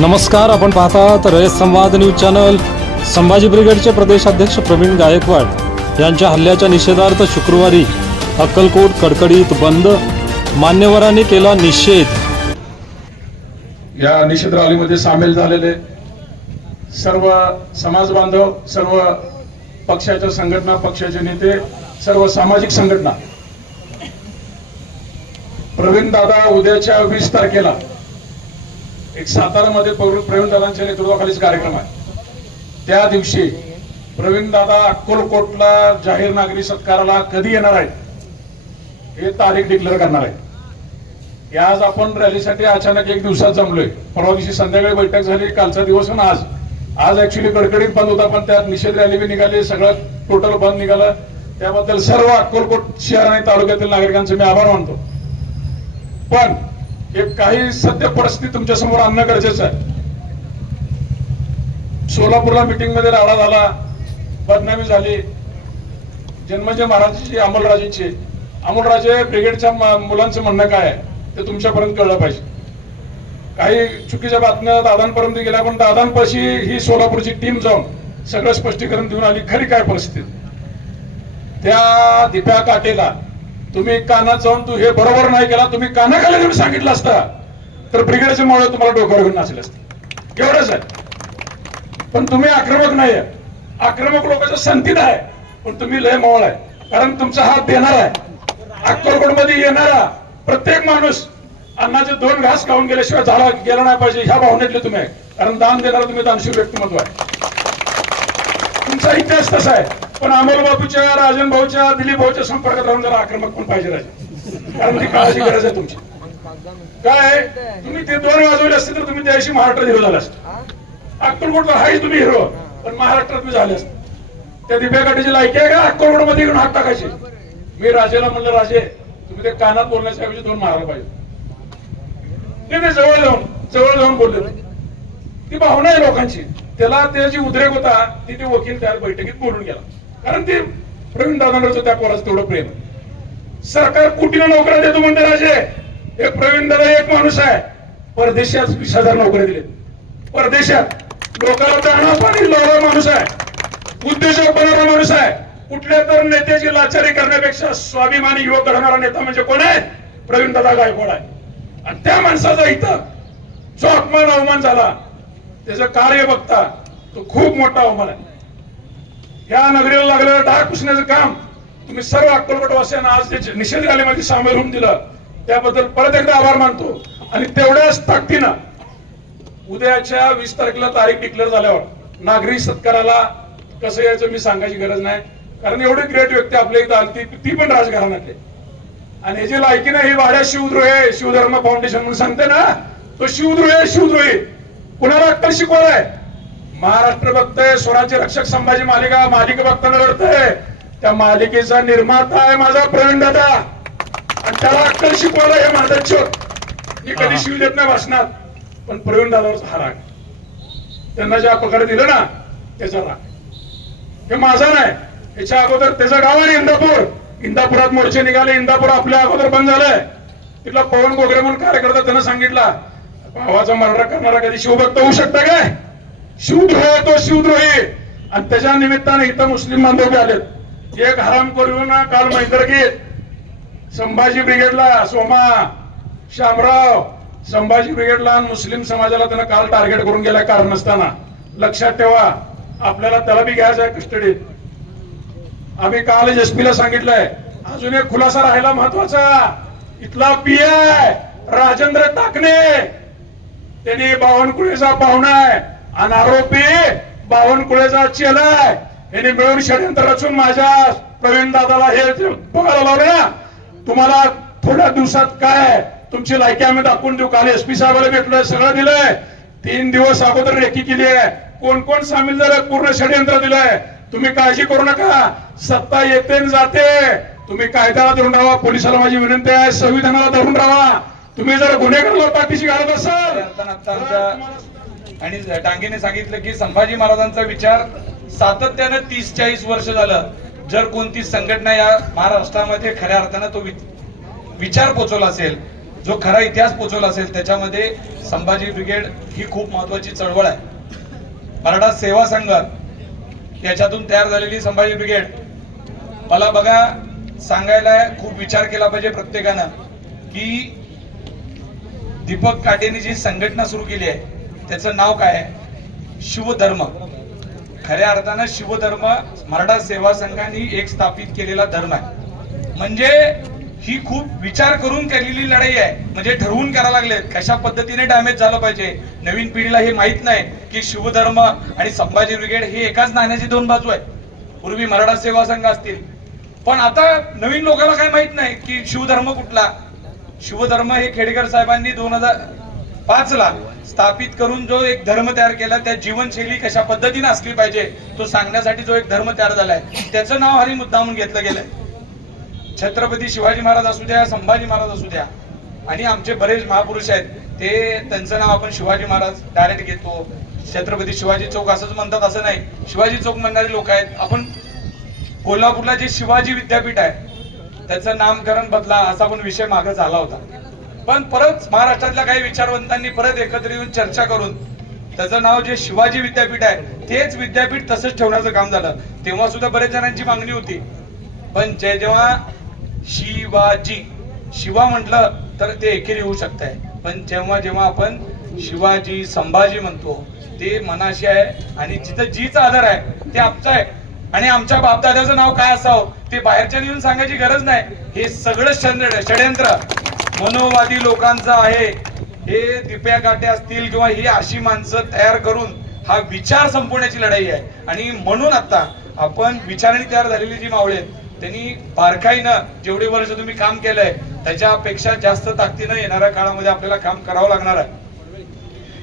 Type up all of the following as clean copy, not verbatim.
नमस्कार, आपण पाहतात रयत संवाद न्यूज चॅनल. संभाजी ब्रिगेडचे प्रदेशाध्यक्ष प्रवीण गायकवाड यांच्या हल्ल्याच्या निषेधार्थ शुक्रवारी अक्कलकोट कडकडीत बंद. मान्यवरांनी केला निषेध. या निषेध रॅलीमध्ये सामील झालेले सर्व समाज बांधव, सर्व पक्षाच्या संघटना, पक्षाचे नेते, सर्व सामाजिक संघटना, प्रवीण दादा उद्याच्या 20 तारखेला एक सातारामध्ये प्रवीण दादांच्या नेतृत्वाखालीच कार्यक्रम आहे. त्या दिवशी प्रवीण दादा अक्कलकोटला जाहीर नागरी सत्काराला कधी येणार आहेत हे तारीख डिक्लेअर करणार आहे. आज आपण रॅलीसाठी अचानक एक दिवसात जमलोय. परवा दिवशी संध्याकाळी बैठक झाली, कालचा दिवस आणि आज ऍक्च्युली कडकडीत बंद होता, पण त्यात निषेध रॅली बी निघाली, सगळं टोटल बंद निघालं. त्याबद्दल सर्व अक्कलकोट शहर आणि तालुक्यातील नागरिकांचे मी आभार मानतो. पण एक काही सत्य परिस्थिती तुमच्या समोर आणणं गरजेचं आहे. सोलापूरला मीटिंग मध्ये राडा झाला, बदनामी झाली. जन्मजय महाराजांची, अमोलराजे ब्रिगेडच्या मुलांचं म्हणणं काय आहे ते तुमच्यापर्यंत कळलं पाहिजे. काही चुकीच्या बातम्या दादांपर्यंत गेल्या, पण दादांपाशी ही सोलापूरची टीम जाऊन सगळं स्पष्टीकरण देऊन आली खरी काय परिस्थिती. त्या दिप्या काटेला तुम्ही कानात जाऊन तू हे बरोबर नाही केला, तुम्ही कानाखाली तुम्ही सांगितलं असता तर ब्रिगेडचे मुळे तुम्हाला डोक्यावर घेऊन नाचले असते. एवढंच आहे. पण तुम्ही आक्रमक नाही आहे. आक्रमक लोकांच्या संतीत आहे, पण तुम्ही लय मवळ आहे. कारण तुमचा हात देणार आहे. अक्कलकोट मध्ये येणारा प्रत्येक माणूस अन्नाचे 2 घास खाऊन गेल्याशिवाय झाला गेला नाही पाहिजे ह्या भावनेतले तुम्ही आहे. कारण दान देणारा तुम्ही दानशूर व्यक्तिमत्व आहे. तुमचा इतिहास तसा आहे. पण अमोल बापूच्या, राजन भाऊच्या, दिलीप भाऊच्या संपर्कात राहून जरा आक्रमक पण पाहिजे राजे, कारण ती काळाची गरज आहे तुमची. काय तुम्ही ते 2 वाजवले असते तर तुम्ही त्याशी महाराष्ट्रात हिरो झाला असते. अक्कलकोटला हाही तुम्ही हिरो, पण महाराष्ट्रात मी झाले असते. त्या दिप्या काठीची लायकी आहे का अक्कलकोट मध्ये येऊन हात टाकायचे? मी राजेला म्हणलं, राजे तुम्ही ते कानात बोलण्याच्या ऐवजी 2 मारायला पाहिजे. ते जवळ जाऊन बोलले. ती भावना आहे लोकांची. त्याला त्याची उद्रेक होता, ती वकील त्या बैठकीत बोलून गेला. कारण ते प्रवीण दादांवरचं त्या पोराचं तेवढं प्रेम. सरकार कोटीनं नोकऱ्या देतो म्हणते राजे. एक प्रवीण दादा एक माणूस आहे, परदेशात 20,000 नोकऱ्या दिले. परदेशात लोकांना दाणा पाणी लावणारा माणूस आहे, उद्योजक बनवणारा माणूस आहे. कुठल्या तर नेत्याची लाचारी करण्यापेक्षा स्वाभिमानी युवक घडवणारा नेता म्हणजे कोण आहे? प्रवीण दादा गायकवाड आहे. आणि त्या माणसाचा इथं जो अपमान अवमान झाला, त्याचं कार्य बघता तो खूप मोठा अवमान आहे. या नगरीला लागलेलं डाग पुसण्याचं काम तुम्ही सर्व अक्कलकोटवासियांना आज त्याच्या निषेध रॅलीमध्ये सामील होऊन दिलं, त्याबद्दल परत एकदा आभार मानतो. आणि तेवढ्याच ताकदीनं उद्याच्या 20 तारखेला तारीख डिक्लेअर झाल्यावर नागरी सत्काराला कसं यायचं मी सांगायची गरज नाही. कारण एवढी ग्रेट व्यक्ती आपल्या इथं आली, ती पण राजकारणातले. आणि हे जे लायकी नाही, हे वाड्या शिवद्रोही, शिवधर्म फाउंडेशन म्हणून सांगते ना, तो शिवद्रोही कुणाला अक्कल शिकवलाय? महाराष्ट्र बघतोय. स्वराज्य रक्षक संभाजी मालिका बघताना रडतंय. त्या मालिकेचा निर्माता आहे माझा प्रवीण दादा, आणि त्याला अक्कल शिकवलं हे माझं चोट. मी कधी शिव देत नाही भाषणात, पण प्रवीण दादावरचा हा राग, त्यांना ज्या प्रकारे दिलं ना त्याचा राग, हे माझा नाही. याच्या अगोदर त्याचं गाव आहे इंदापुरात मोर्चे निघाले. इंदापूर आपल्या अगोदर बंद झालंय. तिथला पवन गोगरे म्हणून कार्यकर्ता त्यानं सांगितला, भावाचा मर्डर करणारा कधी शिवभक्त होऊ शकता काय? शिवद्रोही तो शिवद्रोही. आणि त्याच्या निमित्ताने इथं मुस्लिम बांधव आलेत. एक हराम करून काल मैत्रगीत संभाजी ब्रिगेडला, सोमा शामराव संभाजी ब्रिगेडला आणि मुस्लिम समाजाला त्यानं काल टार्गेट करून गेल्या कारण नसताना. लक्षात ठेवा, आपल्याला त्याला बी घ्यायचं आहे कस्टडीत. आम्ही काल एसपीला सांगितलंय. अजून एक खुलासा राहिला महत्वाचा. इथला पीआय राजेंद्र टाकणे, त्यांनी बावनकुळेचा पाहुणा आहे आणि आरोपी बावनकुळेचा चेला आहे. यांनी मिळून षडयंत्र रचून माझ्या प्रवीण दादाला हे बघायला लावले ना. तुम्हाला थोड्या दिवसात काय तुमची लायकी आम्ही दाखवून देऊ. काल एसपी साहेबाला भेटलोय, सगळं दिलंय. 3 दिवस अगोदर रेकी केली आहे. कोण कोण सामील झालं, पूर्ण षडयंत्र दिलंय. तुम्ही काळजी करू नका. सत्ता येते आणि जाते. तुम्ही कायद्याला धरून राहा. पोलिसाला माझी विनंती आहे, संविधानाला धरून राहा. तुम्ही जर गुन्हेगाराला पाठीशी घालत असाल. आणि टांगेने सांगितलं की संभाजी महाराजांचा विचार सातत्यानं 30-40 वर्ष झालं. जर कोणती संघटना या महाराष्ट्रामध्ये खऱ्या अर्थानं तो विचार पोचवला असेल जो खरा इतिहास पोचवला असेल त्याच्यामध्ये संभाजी ब्रिगेड ही खूप महत्वाची चळवळ आहे. मराठा सेवा संघ याच्यातून तयार झालेली संभाजी ब्रिगेड, मला बघा सांगायला खूप विचार केला पाहिजे प्रत्येकानं की दीपक काटेंनी जी संघटना सुरू केली आहे त्याचं नाव काय आहे? शिवधर्म. खऱ्या अर्थानं शिवधर्म मराठा सेवा संघाने एक स्थापित केलेला धर्म आहे. म्हणजे ही खूप विचार करून केलेली लढाई आहे. म्हणजे ठरवून करायला लागलेत कशा पद्धतीने डॅमेज झालं पाहिजे. नवीन पिढीला हे माहित नाही की शिवधर्म आणि संभाजी ब्रिगेड हे एकाच नाण्याची दोन बाजू आहेत. पूर्वी मराठा सेवा संघ असतील, पण आता नवीन लोकांना काय माहित नाही की शिवधर्म कुठला. शिवधर्म हे खेडेकर साहेबांनी 2005 ला स्थापित करून जो एक धर्म तयार केला, त्या जीवनशैली कशा पद्धतीने असली पाहिजे तो सांगण्यासाठी जो एक धर्म तयार झालाय त्याचं नाव हरी मुद्दा म्हणून घेतलं गेलंय. छत्रपती शिवाजी महाराज असू द्या, संभाजी महाराज असू द्या, आणि आमचे बरेच महापुरुष आहेत ते त्यांचं नाव आपण शिवाजी महाराज डायरेक्ट घेतो. छत्रपती शिवाजी चौक असंच म्हणतात असं नाही, शिवाजी चौक म्हणणारे लोक आहेत. आपण कोल्हापूरला जे शिवाजी विद्यापीठ आहे त्याचं नामकरण बदला असा पण विषय मागे झाला होता. पण परत महाराष्ट्रातल्या काही विचारवंतांनी परत एकत्र येऊन चर्चा करून त्याचं नाव जे शिवाजी विद्यापीठ आहे तेच विद्यापीठ तसंच ठेवण्याचं काम झालं. तेव्हा सुद्धा बरेच जणांची मागणी होती, पण जेव्हा शिवाजी शिवा म्हटलं तर ते एकेरी होऊ शकतंय, पण जेव्हा आपण शिवाजी संभाजी म्हणतो ते मनाशी आहे. आणि जिथं जीचा आदर आहे ते आमचा आहे. आणि आमच्या बापदादाचं नाव काय असावं ते बाहेरच्या येऊन सांगायची गरज नाही. हे सगळं षडयंत्र मनोवादी लोकांचं आहे. हे दिप्या काटे असतील किंवा ही अशी माणसं तयार करून हा विचार संपवण्याची लढाई आहे. आणि म्हणून आता आपण विचारणी तयार झालेली जी मावळे आहेत त्यांनी बारकाईनं जेवढे वर्ष तुम्ही काम केलंय त्याच्यापेक्षा जास्त ताकदीनं येणाऱ्या काळामध्ये आपल्याला काम करावं लागणार आहे.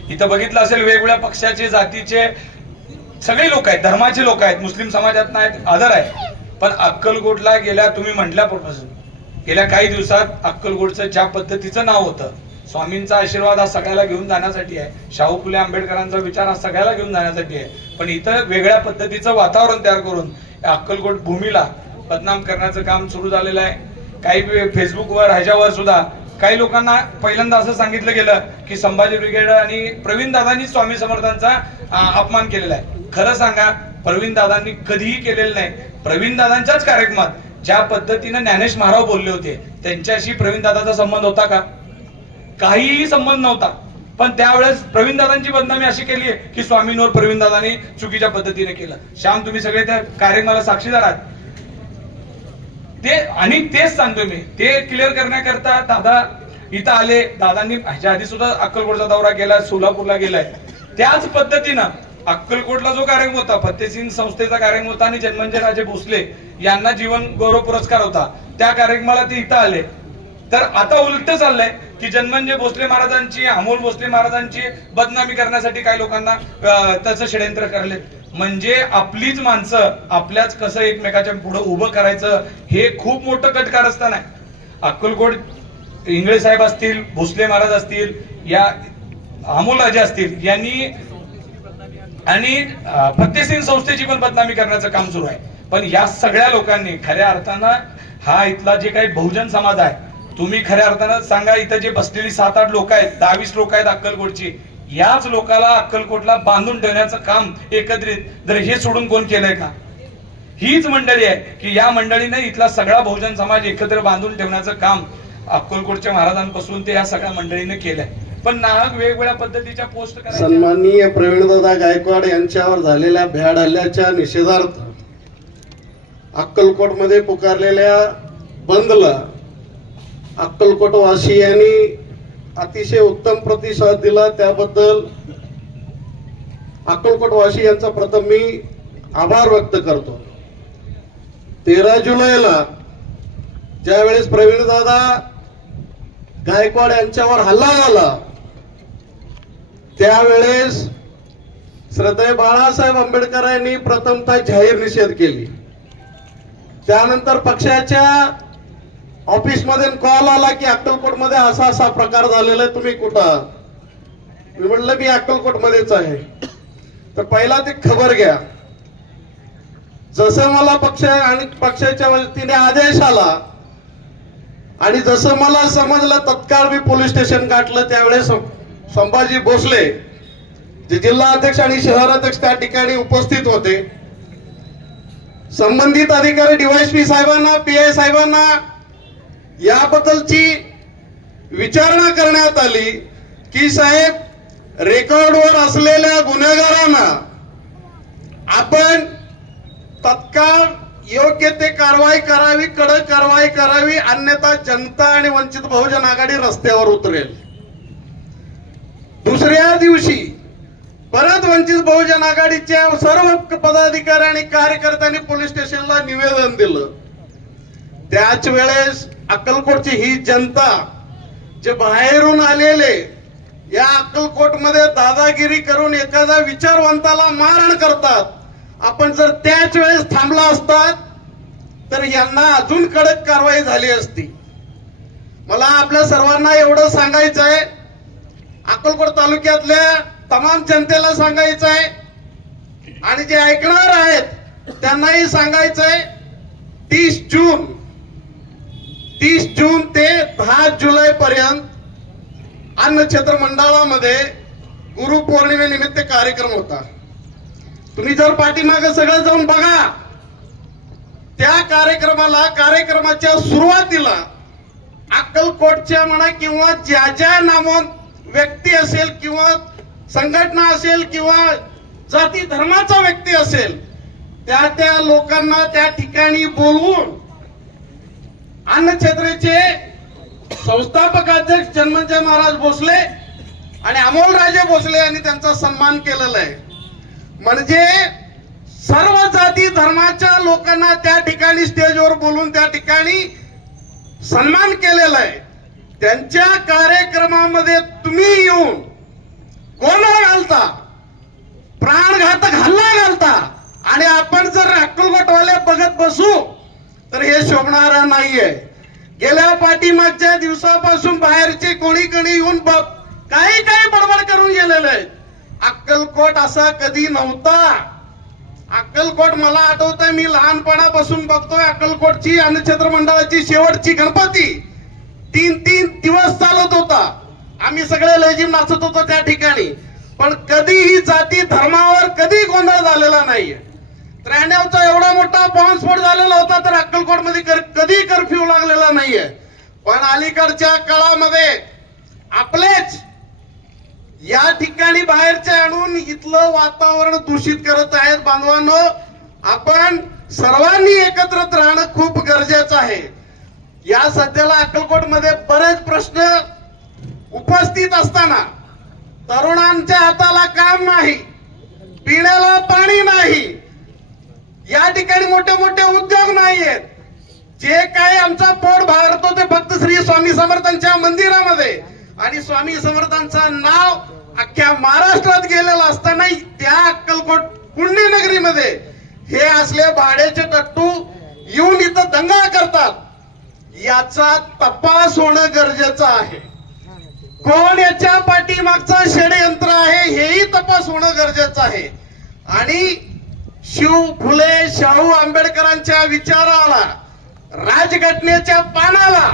इथं बघितलं असेल वेगवेगळ्या पक्षाचे, जातीचे सगळे लोक आहेत, धर्माचे लोक आहेत, मुस्लिम समाजात नाही आदर आहे. पण अक्कलकोटला गेल्या तुम्ही म्हटल्यापासून गेल्या काही दिवसात अक्कलकोटचं ज्या पद्धतीचं नाव होतं, स्वामींचा आशीर्वाद हा सगळ्याला घेऊन जाण्यासाठी आहे, शाहू फुले आंबेडकरांचा विचार हा सगळ्याला घेऊन जाण्यासाठी आहे. पण इथं वेगळ्या पद्धतीचं वातावरण तयार करून अक्कलकोट भूमीला बदनाम करण्याचं काम सुरू झालेलं आहे. काही फेसबुकवर ह्याच्यावर सुद्धा काही लोकांना पहिल्यांदा असं सांगितलं गेलं की संभाजी ब्रिगेड आणि प्रवीण दादांनी स्वामी समर्थांचा अपमान केलेला आहे. खरं सांगा, प्रवीण दादांनी कधीही केलेलं नाही. प्रवीण दादांच्याच कार्यक्रमात ज्या पद्धतीने ज्ञानेश महाराज बोलले होते त्यांच्याशी प्रवीण दादाचा संबंध होता का? काहीही संबंध नव्हता. पण त्यावेळेस प्रवीण दादांची बदनामी अशी केली की स्वामींवर प्रवीण दादांनी चुकीच्या पद्धतीने केलं. श्याम, तुम्ही सगळे त्या कार्यक्रमाला साक्षीदार आहात. ते आणि तेच सांगतोय मी, ते क्लिअर करण्याकरता दादा इथं आले. दादांनी ह्याच्या आधी सुद्धा अक्कलकोटचा दौरा केला, सोलापूरला गेलाय. त्याच पद्धतीनं अक्कलकोटला जो कार्यक्रम होता, फतेसिंग संस्थेचा कार्यक्रम होता आणि जन्मंजय राजे भोसले यांना जीवन गौरव पुरस्कार होता, त्या कार्यक्रमाला ते इथं आले. तर आता उलट चाललंय की जन्मंजय भोसले महाराजांची, अमोल भोसले महाराजांची बदनामी करण्यासाठी काही लोकांना त्याचं षडयंत्र करले. म्हणजे आपलीच माणसं आपल्याच कसं एकमेकाच्या पुढे उभं करायचं हे खूप मोठं कटकारस्थान आहे. अक्कलकोट इंगळे साहेब असतील, भोसले महाराज असतील, या अमोल राजे असतील यांनी आणि फतेसिंग संस्थेची पण बदनामी करण्याचं काम सुरू आहे. पण या सगळ्या लोकांनी खऱ्या अर्थानं हा इथला जे काही बहुजन समाज आहे, तुम्ही खऱ्या अर्थानं सांगा, इथं जे बसलेली 7-8 लोक आहेत, 10-20 लोक आहेत अक्कलकोटची, याच लोकाला अक्कलकोटला बांधून ठेवण्याचं काम एकत्रित जर हे सोडून कोण केलंय का? हीच मंडळी आहे की या मंडळीने इथला सगळा बहुजन समाज एकत्र बांधून ठेवण्याचं काम अक्कलकोटच्या महाराजांपासून ते या सगळ्या मंडळीने केलंय. पण नाहक वेगवेगळ्या पद्धतीच्या पोस्ट सन्माननीय प्रवीणदादा गायकवाड यांच्यावर झालेल्या भ्याड हल्ल्याच्या निषेधार्थ अक्कलकोटमध्ये पुकारलेल्या बंदला अक्कलकोट वासियांनी अतिशय उत्तम प्रतिसाद दिला. त्याबद्दल अक्कलकोट वासियांचा प्रथम मी आभार व्यक्त करतो. 13 जुलैला ज्यावेळेस प्रवीणदादा गायकवाड यांच्यावर हल्ला झाला त्यावेळेस श्रद्धेय बाळासाहेब आंबेडकरांनी प्रथमतः जाहीर निषेध केली. त्यानंतर पक्षाच्या ऑफिसमध्ये कॉल आला की अक्कलकोटमध्ये असा असा प्रकार झालेला आहे, तुम्ही कुठं? मी म्हटलं मी अक्कलकोटमध्येच आहे. तर पहिला ते खबर घ्या. जसं मला पक्ष आणि पक्षाच्या वतीने आदेश आला आणि जसं मला समजलं तत्काळ मी पोलीस स्टेशन गाठलं. त्यावेळेस संभाजी भोसले जे जिल्हा अध्यक्ष आणि शहर अध्यक्ष त्या ठिकाणी उपस्थित होते. संबंधित अधिकारी डीवायएसपी साहेबांना, पीआय साहेबांना याबद्दलची विचारणा करण्यात आली की साहेब रेकॉर्डवर असलेल्या गुन्हेगारांना आपण तत्काळ योग्य ते कारवाई करावी, कडक कारवाई करावी, अन्यथा जनता आणि वंचित बहुजन आघाडी रस्त्यावर उतरेल. दुसऱ्या दिवशी परत वंचित बहुजन आघाडीच्या सर्व पदाधिकारी आणि कार्यकर्त्यांनी पोलीस स्टेशनला निवेदन दिलं. त्याच वेळेस अक्कलकोटची ही जनता जे बाहेरून आलेले या अक्कलकोटमध्ये दादागिरी करून एखाद्या विचारवंताला मारहाण करतात. आपण जर त्याच वेळेस थांबला असतात तर यांना अजून कडक कारवाई झाली असती. मला आपल्या सर्वांना एवढं सांगायचं आहे, अक्कलकोट तालुक्यातल्या तमाम जनतेला सांगायचं आहे आणि जे ऐकणार आहेत त्यांनाही सांगायचं आहे, 30 जून ते 10 जुलै पर्यंत अन्नछत्र मंडळामध्ये गुरुपौर्णिमेनिमित्त कार्यक्रम होता. तुम्ही जर पाठीमागे सगळं जाऊन बघा, त्या कार्यक्रमाच्या सुरुवातीला अक्कलकोटच्या म्हणा किंवा ज्या नामवंत व्यक्ती असेल किंवा संघटना असेल किंवा जाती धर्माचा व्यक्ती असेल त्या लोकांना त्या ठिकाणी बोलवून अन्नछत्रेचे संस्थापक अध्यक्ष जन्मजय महाराज भोसले आणि अमोलराजे भोसले यांनी त्यांचा सन्मान केलेला आहे. म्हणजे सर्व जाती धर्माच्या लोकांना त्या ठिकाणी स्टेजवर बोलून त्या ठिकाणी सन्मान केलेला आहे. त्यांच्या कार्यक्रमामध्ये तुम्ही येऊन गोंधळ घालता, प्राणघातक हल्ला घालता आणि आपण जर अक्कलकोटवाले बघत बसू तर हे शोभणार नाहीये. गेल्या पाठीमागच्या दिवसापासून बाहेरचे कोणी येऊन काही बडबड करून गेलेले आहेत. अक्कलकोट असा कधी नव्हता. अक्कलकोट मला आठवतंय, मी लहानपणापासून बघतोय अक्कलकोटची अन्नछत्र मंडळाची शेवटची गणपती 3 दिवस चालत होता. आम्ही सगळे लेझिम नाचत होतो त्या ठिकाणी, पण कधीही जाती धर्मावर कधी गोंधळ झालेला नाहीये. 93चा एवढा मोठा बॉम्बस्फोट झालेला होता तर अक्कलकोट मध्ये कधी कर्फ्यू लागलेला नाहीये. पण अलीकडच्या काळामध्ये आपलेच या ठिकाणी बाहेरचे आणून इथलं वातावरण दूषित करत आहेत. बांधवांनो, आपण सर्वांनी एकत्रित राहणं खूप गरजेचं आहे. या सध्याला अक्कलकोटमध्ये बरेच प्रश्न उपस्थित असताना तरुणांच्या हाताला काम नाही, पिण्याला पाणी नाही, या ठिकाणी मोठे मोठे उद्योग नाहीयेत. जे काही आमचा पोट भारतो ते फक्त श्री स्वामी समर्थांच्या मंदिरामध्ये आणि स्वामी समर्थांचं नाव अख्ख्या महाराष्ट्रात गेलेलं असताना त्या अक्कलकोट पुण्यनगरीमध्ये हे असले भाड्याचे टट्टू येऊन इथं दंगा करतात. याचा तपास होणं गरजेचं आहे. कोण याच्या पाठीमागचा षडयंत्र आहे हेही तपास होणं गरजेचं आहे. आणि फुले शाहू आंबेडकरांच्या विचाराला, राजघटनेच्या पानाला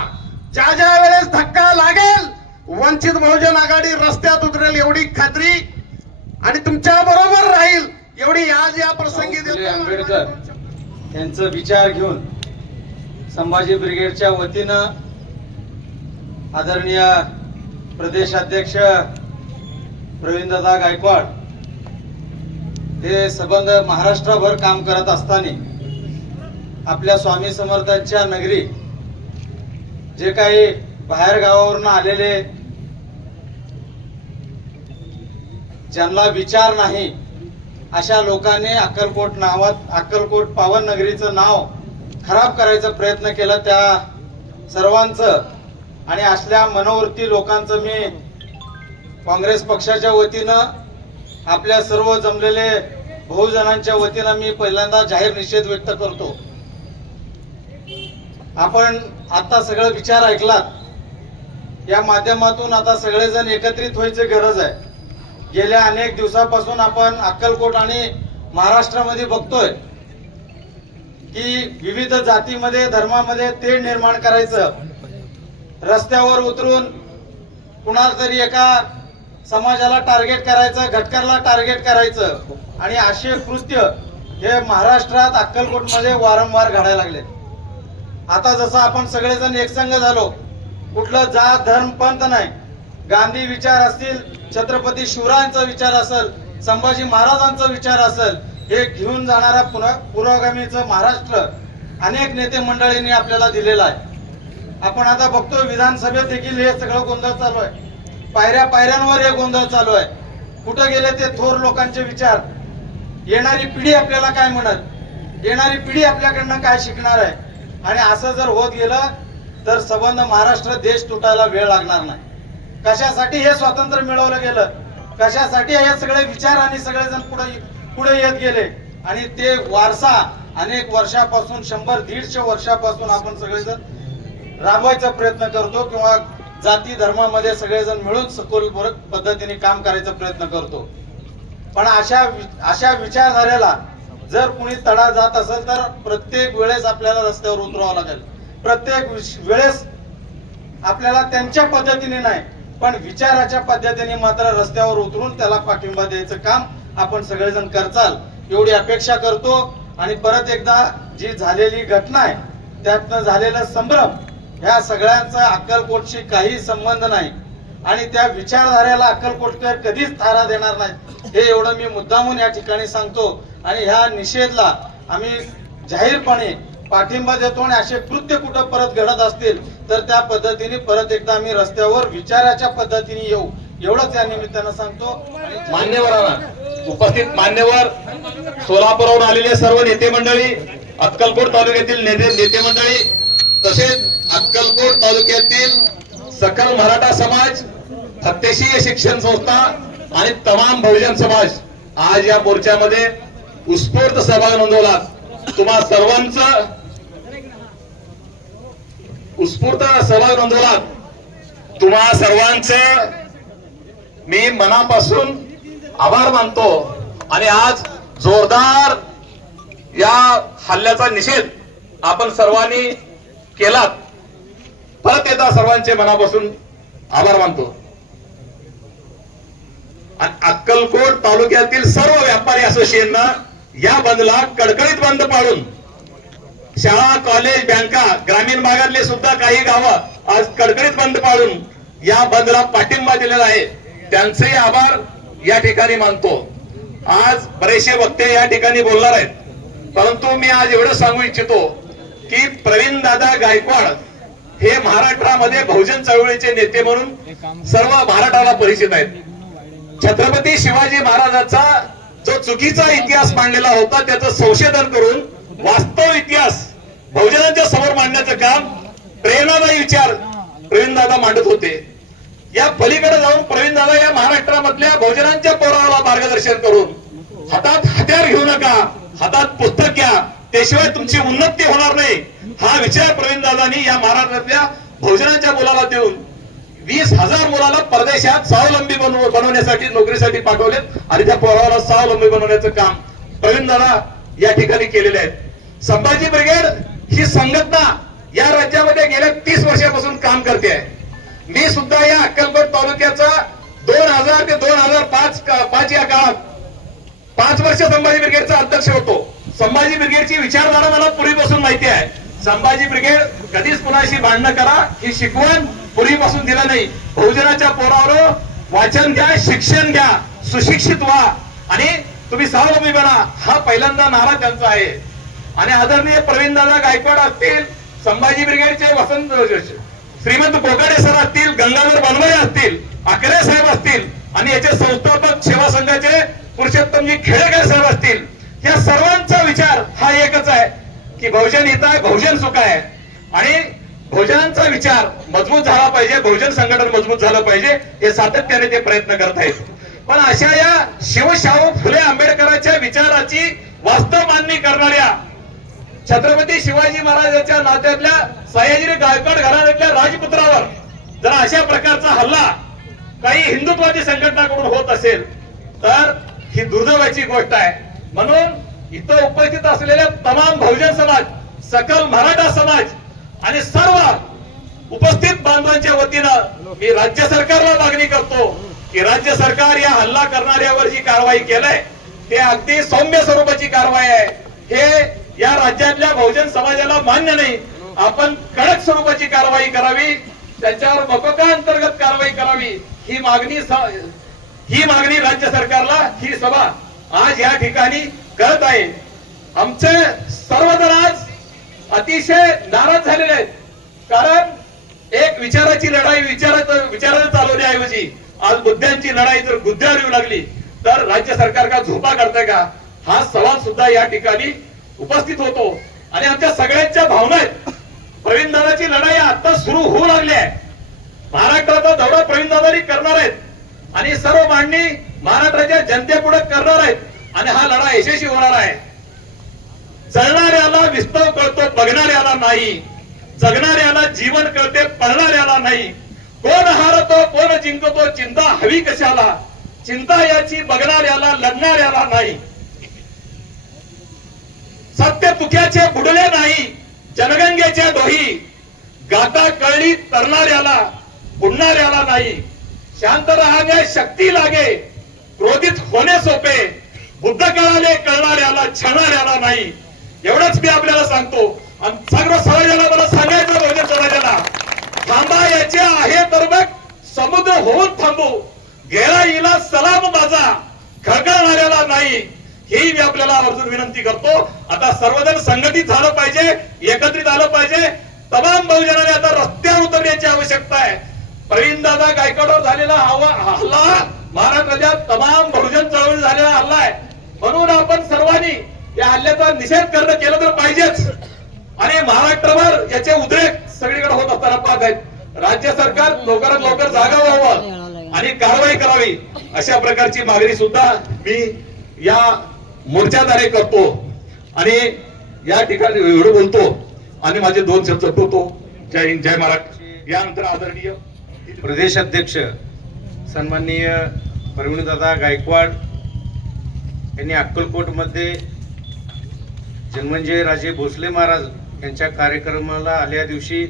ज्या वेळेस धक्का लागेल वंचित बहुजन आघाडी रस्त्यात उतरेल एवढी खात्री आणि तुमच्या बरोबर राहील एवढी आज या प्रसंगी फुले आंबेडकर यांचा विचार घेऊन संभाजी ब्रिगेडच्या वतीनं आदरणीय प्रदेशाध्यक्ष प्रवीणदादा गायकवाड हे सबंध महाराष्ट्रभर काम करत असताना आपल्या स्वामी समर्थांच्या नगरी जे काही बाहेर गावावरून आलेले ज्यांना विचार नाही अशा लोकांनी अक्कलकोट पावन नगरीचं नाव खराब करायचा प्रयत्न केला. त्या सर्वांचं आणि असल्या मनोवृत्ती लोकांचं मी काँग्रेस पक्षाच्या वतीनं आपल्या सर्व जमलेले बहुजनांच्या वतीनं मी पहिल्यांदा जाहीर निषेध व्यक्त करतो. आपण आता सगळं विचार ऐकलात, या माध्यमातून आता सगळेजण एकत्रित व्हायची गरज आहे. गेल्या अनेक दिवसापासून आपण अक्कलकोट आणि महाराष्ट्रामध्ये बघतोय की विविध जातीमध्ये धर्मामध्ये तेढ निर्माण करायचं रस्त्यावर उतरून कुणाला तरी एका समाजाला टार्गेट करायचं, घटकाला टार्गेट करायचं आणि असे कृत्य हे महाराष्ट्रात अक्कलकोटमध्ये वारंवार घडायला लागले. आता जसं आपण सगळेजण एकसंघ झालो, कुठलं जात धर्म पंथ नाही, गांधी विचार असतील, छत्रपती शिवरायांचा विचार असेल, संभाजी महाराजांचा विचार असेल, हे घेऊन जाणारा पुरोगामीचं महाराष्ट्र अनेक नेते मंडळींनी आपल्याला दिलेला आहे. आपण आता बघतो विधानसभेत देखील हे सगळं गोंधळ चालू आहे. पायऱ्या पायऱ्यांवर हे गोंधळ चालू आहे. कुठं गेले ते थोर लोकांचे विचार. येणारी पिढी आपल्याला काय म्हणत, येणारी पिढी आपल्याकडनं काय शिकणार आहे. आणि असं जर होत गेलं तर संबंध महाराष्ट्र देश तुटायला वेळ लागणार नाही. कशासाठी हे स्वातंत्र्य मिळवलं गेलं, कशासाठी हे सगळे विचार आणि सगळेजण पुढे येत गेले आणि ते वारसा अनेक वर्षापासून 100-150 वर्षापासून आपण सगळेजण राबवायचा प्रयत्न करतो किंवा जाती धर्मामध्ये सगळेजण मिळून सखोल पद्धतीने काम करायचा प्रयत्न करतो. पण अशा विचारधारेला जर कुणी तडा जात असेल तर प्रत्येक वेळेस आपल्याला रस्त्यावर उतरावं लागेल. प्रत्येक वेळेस आपल्याला त्यांच्या पद्धतीने नाही पण विचाराच्या पद्धतीने मात्र रस्त्यावर उतरून त्याला पाठिंबा द्यायचं काम आपण सगळेजण करचाल एवढी अपेक्षा करतो. आणि परत एकदा जी झालेली घटना आहे त्यातनं झालेला संभ्रम ह्या सगळ्यांचा अक्कलकोटशी काही संबंध नाही आणि त्या विचारधारेला अक्कलकोटकर कधीच थारा देणार नाही हे एवढं मी मुद्दामून या ठिकाणी सांगतो. आणि ह्या निषेधला आम्ही जाहीरपणे पाठिंबा देतो आणि असे कृत्य कुठं परत घडत असतील तर त्या पद्धतीने परत एकदा आम्ही रस्त्यावर विचाराच्या पद्धतीने येऊ एवढंच या निमित्तानं सांगतो. मान्यवरांना उपस्थित मान्यवर सोलापूरहून आलेले सर्व नेते मंडळी, अक्कलकोट तालुक्यातील नेते मंडळी तसेच अक्कलकोट तालुक्यातील सकल मराठा समाज, हत्तेशीय शिक्षण संस्था आणि तमाम बहुजन समाज आज या मोर्चामध्ये उत्स्फूर्त सहभाग नोंदवला. तुम्हा सर्वांचं उत्स्फूर्त सहभाग नोंदवला. तुम्हा सर्वांचं मी मनापासून आभार मानतो. आणि आज जोरदार या हल्ल्याचा निषेध आपण सर्वांनी केलात. परत एकदा सर्वांचे मनापासून आभार मानतो. आणि अक्कलकोट तालुक्यातील सर्व व्यापारी असोसिएशननं या बंदला कडकडीत बंद पाडून शाळा, कॉलेज, बँका, ग्रामीण भागातले सुद्धा काही गावं आज कडकडीत बंद पाडून या बंदला पाठिंबा दिलेला आहे. त्यांचेही आभार या ठिकाणी मानतो. आज बरेचसे वक्ते या ठिकाणी बोलणार आहेत परंतु मी आज एवढं सांगू इच्छितो की प्रवीण दादा गायकवाड हे महाराष्ट्रामध्ये बहुजन चळवळीचे नेते म्हणून सर्व महाराष्ट्राला परिचित आहेत. छत्रपती शिवाजी महाराजांचा जो चुकीचा इतिहास मांडलेला होता त्याचं संशोधन करून वास्तव इतिहास बहुजनांच्या समोर मांडण्याचं काम प्रेरणादायी विचार प्रवीण दादा मांडत होते. या पलीकडे जाऊन प्रवीण दादा या महाराष्ट्रामधल्या बहुजनांच्या पोराला मार्गदर्शन करून हातात हत्यार घेऊ नका, हातात पुस्तक घ्या, त्याशिवाय तुमची उन्नती होणार नाही हा विचार प्रवीण दादांनी या महाराष्ट्रातल्या बहुजनांच्या मुलाला देऊन 20,000 मुलाला परदेशात स्वावलंबी बनवण्यासाठी नोकरीसाठी पाठवलेत आणि त्या पोराला स्वावलंबी बनवण्याचं काम प्रवीण दादा या ठिकाणी केलेले आहेत. संभाजी ब्रिगेड ही संघटना या राज्यामध्ये गेल्या 30 वर्षापासून काम करते आहे. मी सुद्धा या अक्कलकोट तालुक्याचा 2000 ते 2005 या काळात 5 वर्ष संभाजी ब्रिगेडचा अध्यक्ष होतो. संभाजी ब्रिगेडची विचारधारा मला पूर्वीपासून माहिती आहे. संभाजी ब्रिगेड कधीच कुणाशी भांडणं करा ही शिकवण पूर्वीपासून दिलं नाही. बहुजनाच्या पोरावर वाचन घ्या, शिक्षण घ्या, सुशिक्षित व्हा आणि तुम्ही स्वावलंबी बना हा पहिल्यांदा नारा त्यांचा आहे. आणि आदरणीय प्रवीण दादा गायकवाड असतील, संभाजी ब्रिगेडचे वसंत श्रीमंत कोकाडे सर असतील, गंगाधर बनवळे असतील, आकरे साहेब असतील आणि याचे संस्थापक सेवा संघाचे पुरुषोत्तमजी खेडेकर साहेब असतील, या सर्वांचा विचार हा एकच आहे की बहुजन हित आहे, बहुजन सुख आहे आणि बहुजनांचा विचार मजबूत झाला पाहिजे, बहुजन संघटन मजबूत झालं पाहिजे हे सातत्याने ते प्रयत्न करत आहेत. पण अशा या शिवशाहू फुले आंबेडकरांच्या विचाराची वास्तव मांडणी करणाऱ्या छत्रपती शिवाजी महाराजांच्या नात्यातल्या सयाजी गायकवाड घराण्यातल्या राजपुत्रावर जर अशा प्रकारचा हल्ला काही हिंदुत्वादी संघटनाकडून होत असेल तर ही दुर्दैवाची गोष्ट आहे. म्हणून इथं उपस्थित असलेल्या तमाम बहुजन समाज, सकल मराठा समाज आणि सर्व उपस्थित बांधवांच्या वतीनं मी राज्य सरकारला मागणी करतो की राज्य सरकार या हल्ला करणाऱ्यावर जी कारवाई केलंय ते अगदी सौम्य स्वरूपाची कारवाई आहे. हे या राज्यातल्या बहुजन समाजाला मान्य नाही. आपण कडक स्वरूपाची कारवाई करावी, त्यांच्यावर मकोका अंतर्गत कारवाई करावी ही मागणी राज्य सरकारला ही सभा आज या ठिकाणी करत आहे. आमचे सर्वजण आज अतिशय नाराज झालेले आहेत, कारण एक विचाराची लढाई विचाराने चालवण्याऐवजी आज मुद्द्यांची लढाई जर मुद्द्यावर येऊ लागली तर राज्य सरकार का झोपा काढतंय का, हा सवाल सुद्धा या ठिकाणी उपस्थित होतो. आणि आमच्या सगळ्यांच्या भावना आहेत. प्रवीण दादाची लढाई आता सुरू होऊ लागली आहे. महाराष्ट्राचा दौरा प्रवीण दादानी करणार आहेत आणि सर्व मांडणी महाराष्ट्राच्या जनतेपुढे करणार आहेत आणि हा लढा यशस्वी होणार आहे. जळणाऱ्याला विस्तव कळतो, बघणाऱ्याला नाही. जगणाऱ्याला जीवन कळते, पळणाऱ्याला नाही. कोण हारतो कोण जिंकतो चिंता हवी कशाला, चिंता याची बघणाऱ्याला लढणाऱ्याला नाही. सत्य तुक्याचे बुडले नाही, जनगंगेच्या डोही. गाता कळली तरणाऱ्याला, बुडणाऱ्याला नाही. शांत राहणे शक्ती लागे, क्रोधित होणे सोपे. बुद्ध कळाले कळणाऱ्याला, छळणाऱ्याला नाही. एवढंच मी आपल्याला सांगतो. आणि सर्व समाजाला मला सांगायचं, बहुजन समाजाला थांबा याचे आहे तर मग समुद्र होऊन थांबू. गेला येला सलाम माझा, खळखळणाऱ्याला नाही. ही मी आपल्याला आवर्जून विनंती करतो. आता सर्वजण संघटित झालं पाहिजे, एकत्रित आलं पाहिजे. तमाम बहुजनांनी आता रस्त्यावर उतरण्याची आवश्यकता आहे. प्रवीण दादा गायकवाडवर झालेला हल्ला महाराष्ट्राच्या तमाम बहुजन चळवळी झालेला हल्ला आहे. म्हणून आपण सर्वांनी या हल्ल्याचा निषेध करणं केलं तर पाहिजेच. आणि महाराष्ट्रभर याचे उद्रेक सगळीकडे होत असताना पाहत आहेत. राज्य सरकार लवकरात लवकर जागा व्हावं आणि कारवाई करावी अशा प्रकारची मागणी सुद्धा मी या मोर्चाद्वारे करतो. आणि या ठिकाणी एवढं बोलतो आणि माझे 2 शब्द संपवतो. जय हिंद, जय महाराष्ट्र. यानंतर आदरणीय प्रदेश अध्यक्ष सन्माननीय प्रवीणदादा गायकवाड यांनी अक्कलकोटमध्ये जन्मंजय राजे भोसले महाराज यांच्या कार्यक्रमाला आल्या दिवशी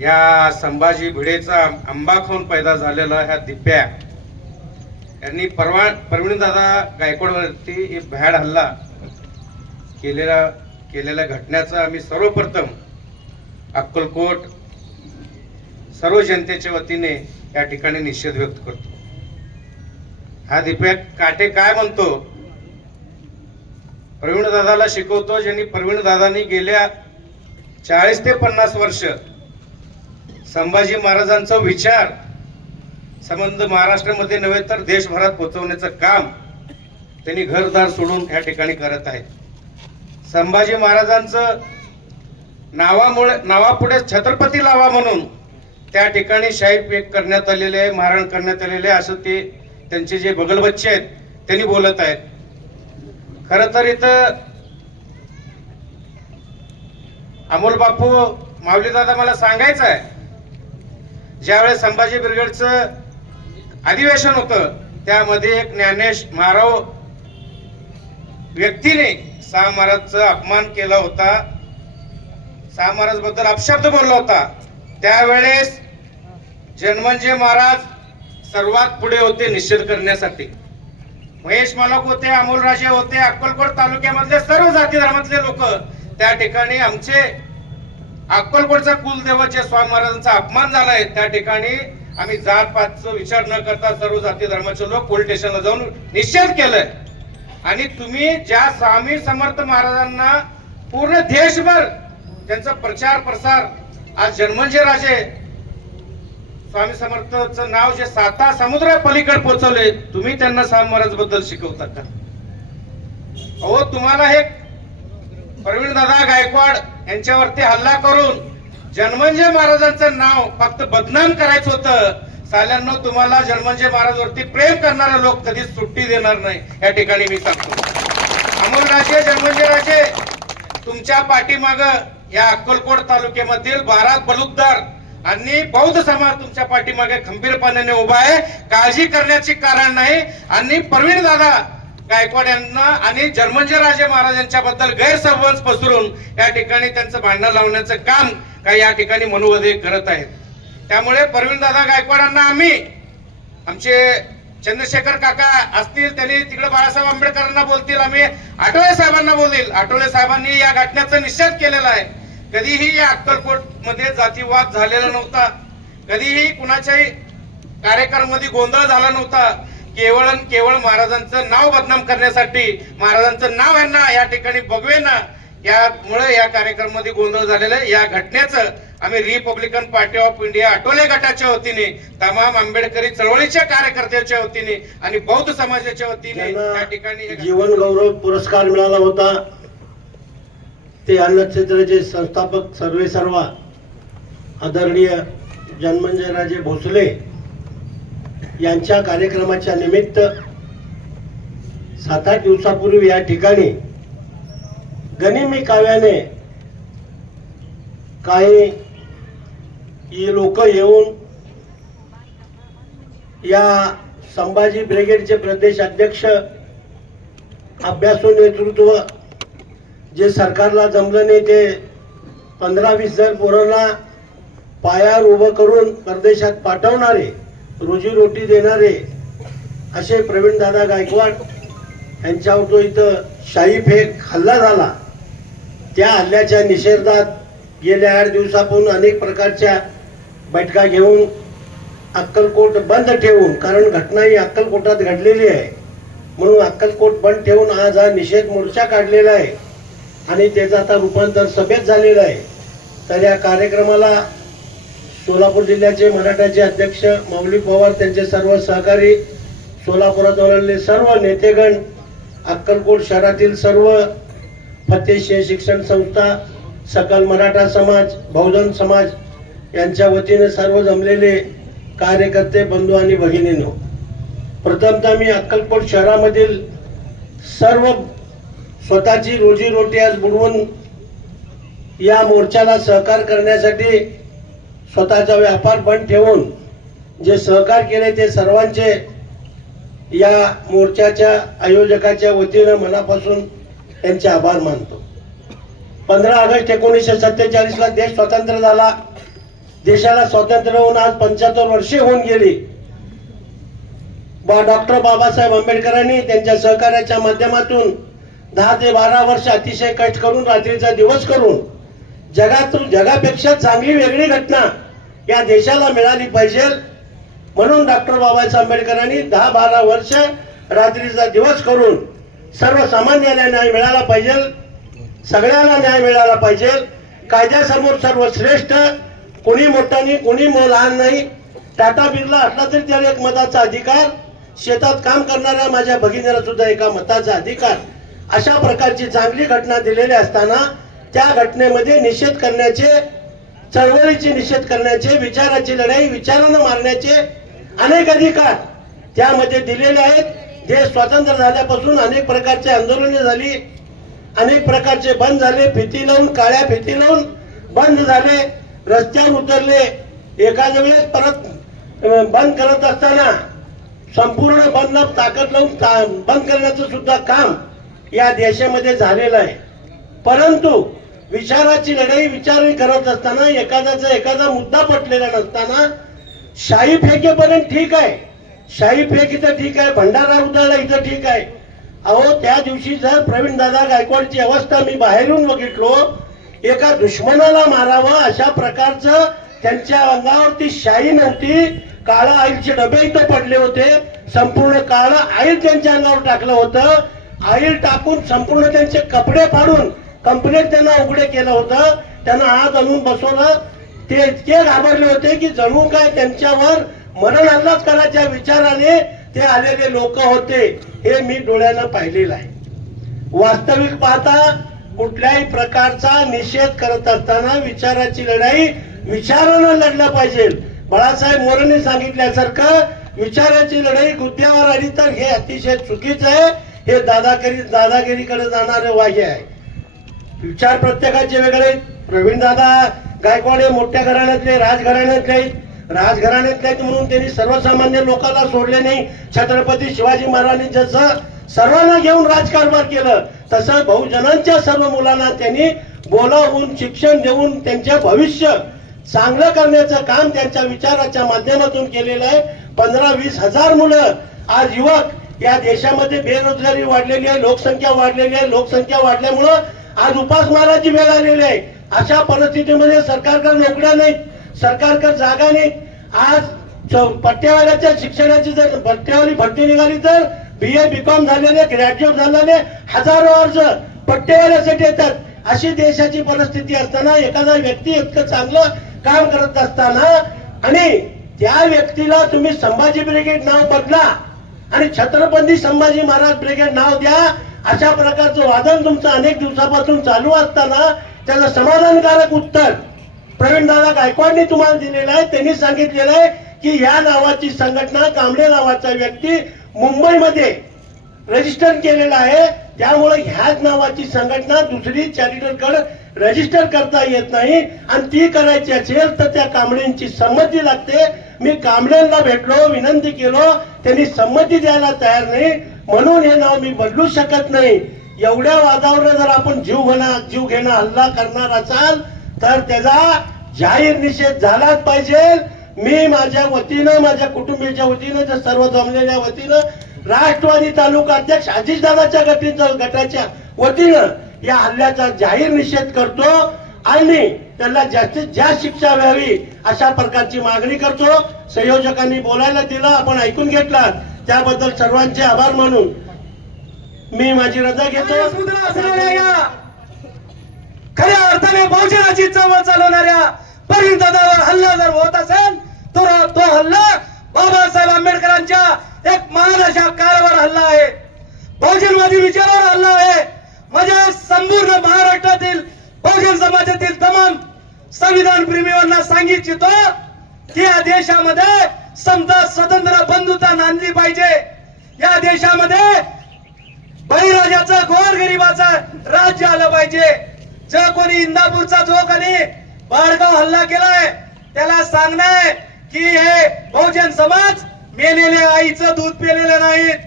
या संभाजी भिडेचा आंबा खाऊन पैदा झालेला ह्या दिप्या यांनी प्रवीणदादा गायकवाडवरती भ्याड हल्ला केलेल्या घटनेचा आम्ही सर्वप्रथम अक्कलकोट सर्व जनतेच्या वतीने या ठिकाणी निषेध व्यक्त करतो. हा दिप्या काटे काय म्हणतो, प्रवीणदादाला शिकवतो, ज्यांनी प्रवीणदादांनी गेल्या 40 ते 50 वर्ष संभाजी महाराजांचा विचार संबंध महाराष्ट्रामध्ये नव्हे तर देशभरात पोहोचवण्याचं काम त्यांनी घरदार सोडून या ठिकाणी करत आहेत. संभाजी महाराजांचं नावापुढे छत्रपती लावा म्हणून त्या ठिकाणी शाही पेक करण्यात आलेले आहे, मारहाण करण्यात आलेले आहे असं ते त्यांचे जे बगलबच्चे आहेत त्यांनी बोलत आहेत. खरं तर इथं अमोल बापू माऊलीदादा मला सांगायचं आहे, ज्यावेळेस संभाजी ब्रिगेडचं अधिवेशन होतं त्यामध्ये एक ज्ञानेश मारव व्यक्तीने शाह महाराजचा अपमान केला होता, शाह महाराज बद्दल अपशब्द बोलला होता. त्यावेळेस जन्मंजय महाराज सर्वात पुढे होते निषेध करण्यासाठी. महेश मालक होते, अमोलराजे होते, अक्कलकोट तालुक्यामधले सर्व जाती धर्मातले लोक त्या ठिकाणी आमचे अक्कलकोटचा कुलदेवाच्या स्वामी महाराजांचा अपमान झालाय त्या ठिकाणी आम्ही जात पातचा विचार न करता सर्व जाती धर्माचे लोक पोलीस स्टेशनला जाऊन निषेध केलाय. आणि तुम्ही ज्या स्वामी समर्थ महाराजांना पूर्ण देशभर त्यांचा प्रचार प्रसार आज जन्मंजय राजे स्वामी समर्थचं नाव जे 7 समुद्र पलीकडे पोहोचवले, तुम्ही त्यांना स्वामी महाराज बद्दल शिकवता का? अहो तुम्हाला हे प्रवीणदादा गायकवाड यांच्यावरती हल्ला करून जन्मंजय महाराजांचं नाव फक्त बदनाम करायचं होतं. साल्यांनो तुम्हाला जन्मंजय महाराजवरती प्रेम करणारे लोक कधीच सुट्टी देणार नाही या ठिकाणी मी सांगतो. अमोलराजे, जन्मंजय राजे तुमच्या पाठीमाग या अक्कलकोट तालुक्यामधील 12 बलुतदार आणि बौद्ध समाज तुमच्या पाठीमागे खंबीरपणाने उभा आहे. काळजी करण्याची कारण नाही. आणि प्रवीणदादा गायकवाड यांना आणि जन्मजयराजे महाराजांच्या बद्दल गैरसमज पसरून या ठिकाणी त्यांचं भांडण लावण्याचं काम काही या ठिकाणी मनोवधे करत आहेत. त्यामुळे प्रवीणदादा गायकवाडांना आम्ही आमचे चंद्रशेखर काका असतील त्यांनी तिकडे बाळासाहेब आंबेडकरांना बोलतील, आम्ही आठवले साहेबांना बोलतील. आठवले साहेबांनी या घटनेचा निषेध केलेला आहे. कधीही या अक्कलकोट मध्ये जातीवाद झालेला नव्हता, कधीही कुणाच्याही कार्यक्रमामध्ये गोंधळ झाला नव्हता. केवळ आणि केवळ महाराजांचं नाव बदनाम करण्यासाठी, महाराजांचं नाव यांना या ठिकाणी बघवेना, यामुळे या कार्यक्रमामध्ये गोंधळ झालेला आहे. या घटनेचं आम्ही Republican party of India Athawale गटाच्या वतीने, तमाम आंबेडकरी चळवळीच्या कार्यकर्त्याच्या वतीने आणि बौद्ध समाजाच्या वतीने या ठिकाणी जीवन गौरव पुरस्कार मिळाला होता. ते अन्नक्षेत्राचे संस्थापक सर्वेसर्वा आदरणीय जन्मजयराजे भोसले यांच्या कार्यक्रमाच्या निमित्त 7-8 दिवसापूर्वी या ठिकाणी गनिमी काव्याने काही लोक येऊन या संभाजी ब्रिगेडचे प्रदेश अध्यक्ष, अभ्यासू नेतृत्व, जे सरकारला जमलं नाही ते 15-20 जण पोरांना पायावर उभं करून परदेशात पाठवणारे, रोजीरोटी देणारे असे प्रवीणदादा गायकवाड यांच्यावर तो इथं शाई फेक हल्ला झाला. त्या हल्ल्याच्या निषेधात गेल्या 8 दिवसापासून अनेक प्रकारच्या बैठका घेऊन अक्कलकोट बंद ठेवून, कारण घटना ही अक्कलकोटात घडलेली आहे म्हणून अक्कलकोट बंद ठेवून आज हा निषेध मोर्चा काढलेला आहे आणि त्याचं आता रूपांतर सभेत झालेलं आहे. तर या कार्यक्रमाला सोलापूर जिल्ह्याचे मराठाचे अध्यक्ष माऊली पवार, त्यांचे सर्व सहकारी, सोलापुरात आलेले सर्व नेतेगण, अक्कलकोट शहरातील सर्व फतेह शिक्षण संस्था, सकल मराठा समाज, बहुजन समाज यांच्या वतीने सर्व जमलेले कार्यकर्ते, बंधू आणि भगिनींनो, प्रथमतः मी अक्कलकोट शहरामधील सर्व स्वतःची रोजीरोटी आज बुडवून या मोर्चाला सहकार करण्यासाठी, स्वतःचा व्यापार बंद ठेवून जे सहकार केले ते सर्वांचे या मोर्चाच्या आयोजकाच्या वतीने मनापासून त्यांचे आभार मानतो. 15 ऑगस्ट 1947 ला देश स्वतंत्र झाला. देशाला स्वातंत्र्य होऊन आज 75 वर्षे होऊन गेली. डॉक्टर बाबासाहेब आंबेडकरांनी त्यांच्या सहकार्याच्या माध्यमातून 10 ते 12 वर्ष अतिशय कष्ट करून, रात्रीचा दिवस करून जगापेक्षा चांगली वेगळी घटना या देशाला मिळाली पाहिजे म्हणून डॉक्टर बाबासाहेब आंबेडकरांनी 10-12 वर्ष रात्रीचा दिवस करून सर्वसामान्यांना न्याय मिळाला पाहिजे, सगळ्यांना न्याय मिळाला पाहिजे. कायद्यासमोर सर्व श्रेष्ठ, कोणी मोठा नाही, कोणी लहान नाही. टाटा बिर्ला असला तरी त्याला एक मताचा अधिकार, शेतात काम करणाऱ्या माझ्या भगिनीला सुद्धा एका मताचा अधिकार. अशा प्रकारची चांगली घटना दिलेली असताना त्या घटनेमध्ये निषेध करण्याचे, चळवळीची निषेध करण्याचे, विचाराची लढाई विचारानं मारण्याचे अनेक अधिकार त्यामध्ये दिलेले आहेत. देश स्वतंत्र झाल्यापासून अनेक प्रकारचे आंदोलने झाली, अनेक प्रकारचे बंद झाले, फिती लावून, काळ्या फिती लावून बंद झाले, रस्त्यावर उतरले. एखाद्या वेळेस परत बंद करत असताना संपूर्ण बंद ताकद लावून बंद करण्याचं सुद्धा काम या देशामध्ये झालेलं आहे. परंतु विचाराची लढाई विचार करत असताना, एखादा मुद्दा पटलेला नसताना शाही फेकेपर्यंत ठीक आहे, शाही फेक इथं ठीक आहे, भंडारा उधळला इथं ठीक आहे. अहो त्या दिवशी जर प्रवीणदादा गायकवाडची अवस्था मी बाहेरून बघितलो, एका दुश्मनाला मारावं अशा प्रकारचं त्यांच्या अंगावरती शाही नव्हती. काळा आईलचे डबे इथं पडले होते, संपूर्ण काळं आईल त्यांच्या अंगावर टाकलं होतं. आईल टाकून संपूर्ण त्यांचे कपडे फाडून कंप्लेंट त्यांना उघडे केलं होतं. त्यांना आत आणून बसवलं. ते इतके घाबरले होते की जणू काय त्यांच्यावर मरण हल्लाच करायच्या विचाराने ते आलेले लोक होते. हे मी डोळ्यानं पाहिलेलं आहे. वास्तविक पाहता कुठल्याही प्रकारचा निषेध करत असताना विचाराची लढाई विचारानं लढलं पाहिजे. बाळासाहेब मोरेंनी सांगितल्यासारखं विचाराची लढाई गुद्द्यावर आली तर हे अतिशय चुकीचं आहे. हे दादागिरीकडे जाणारे वाह्य आहे. विचार प्रत्येकाचे वेगळे. प्रवीणदादा गायकवाड हे मोठ्या घराण्यातले, राजघराण्यातले म्हणून त्यांनी सर्वसामान्य लोकांना सोडले नाही. छत्रपती शिवाजी महाराजांनी जसं सर्वांना घेऊन राजकारभार केलं, तसं बहुजनांच्या सर्व मुलांना त्यांनी बोलावून शिक्षण देऊन त्यांचे भविष्य चांगलं करण्याचं काम त्यांच्या विचाराच्या माध्यमातून केलेलं आहे. 15-20 हजार मुलं आज युवक या देशामध्ये बेरोजगारी वाढलेली आहे, लोकसंख्या वाढलेली आहे. लोकसंख्या वाढल्यामुळं आज उपासमाराची वेळ आलेली आहे. अशा परिस्थितीमध्ये सरकारकडे नोकऱ्या नाहीत, सरकारकडे जागा नाही. आज पट्ट्यावाल्याच्या शिक्षणाची जर पट्ट्यावाली भरती निघाली तर BA BCom झालेले, ग्रॅज्युएट झालेले हजारो अर्ज पट्ट्यावाल्यासाठी येतात. अशी देशाची परिस्थिती असताना एखादा व्यक्ती इतकं चांगलं काम करत असताना आणि त्या व्यक्तीला तुम्ही संभाजी ब्रिगेड नाव बदला आणि छत्रपती संभाजी महाराज ब्रिगेड नाव द्या, अशा प्रकारचं वादन तुमचं अनेक दिवसापासून चालू असताना त्याला समाधानकारक उत्तर प्रवीणदादा गायकवाडनी तुम्हाला दिलेलं आहे. त्यांनी सांगितलेलं आहे की या नावाची संघटना, कांबळे नावाचा व्यक्ती मुंबईमध्ये रजिस्टर केलेला आहे, त्यामुळे ह्याच नावाची संघटना दुसरी चॅरिटरकडे रजिस्टर करता येत नाही आणि ती करायची असेल तर त्या कांबळेंची संमती लागते. मी कांबळेंना भेटलो, विनंती केलो, त्यांनी संमती द्यायला तयार नाही, म्हणून हे नाव मी बदलू शकत नाही. एवढ्या वादावर जर आपण जीव घेणं हल्ला करणार असाल तर त्याचा जाहीर निषेध झालाच पाहिजे. मी माझ्या वतीनं, माझ्या कुटुंबियाच्या वतीनं, सर्व जमलेल्या वतीनं, राष्ट्रवादी तालुका अध्यक्ष अजितदादाच्या गटाच्या वतीनं या हल्ल्याचा जाहीर निषेध करतो आणि त्याला जास्तीत जास्त शिक्षा व्हावी अशा प्रकारची मागणी करतो. संयोजकांनी बोलायला दिलं, आपण ऐकून घेतला, त्याबद्दल सर्वांचे आभार मानून मी माझी रजा घेतो. खऱ्या अर्थाने बहुजनाची चळवळ चालवणाऱ्या परिणदादावर हल्ला जर होत असेल तर तो हल्ला बाबासाहेब आंबेडकरांच्या एक महान अशा काळावर हल्ला आहे, बहुजनवादी विचारावर हल्ला आहे. माझ्या संपूर्ण महाराष्ट्रातील बहुजन समाजातील तमाम संविधान प्रेमींना सांगू इच्छितो की या देशामध्ये समता, स्वतंत्र, बंधुता नांदली पाहिजे. या देशामध्ये बळीराजाचं, गोरगरिबाचं राज्य आलं पाहिजे. जो कोणी इंदापूरचा जो कोणी बाळगाव हल्ला केलाय त्याला सांगणं की हे बहुजन समाज मेलेल्या आईचं दूध पिलेलं नाहीत.